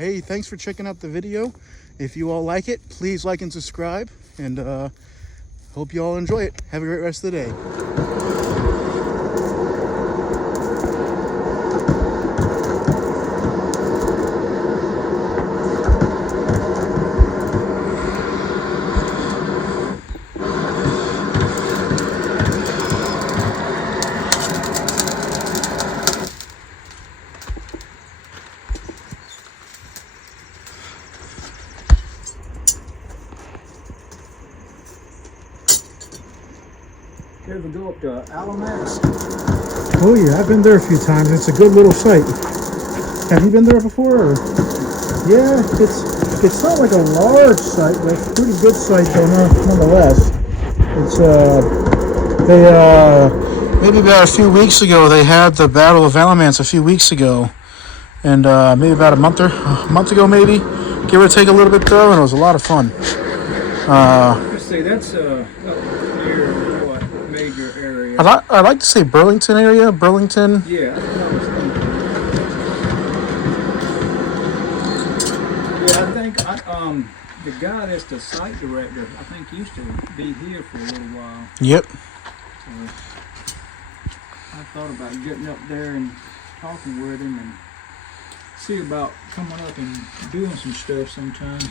Hey, thanks for checking out the video. If you all like it, please like and subscribe, and hope you all enjoy it. Have a great rest of the day. You ever go up to Alamax? Oh yeah, I've been there a few times. It's a good little site. Have you been there before? Or? Yeah, it's not like a large site, but it's a pretty good site though, nonetheless. It's maybe about a few weeks ago they had the Battle of Alamance a few weeks ago, and maybe about a month ago, maybe, give or take a little bit though, and it was a lot of fun. Let's see, that's up near what major area? I'd like to say Burlington area. Burlington. Yeah, that's what I was thinking. Yeah, I think the guy that's the site director, I think used to be here for a little while. Yep. So I thought about getting up there and talking with him and see about coming up and doing some stuff sometime.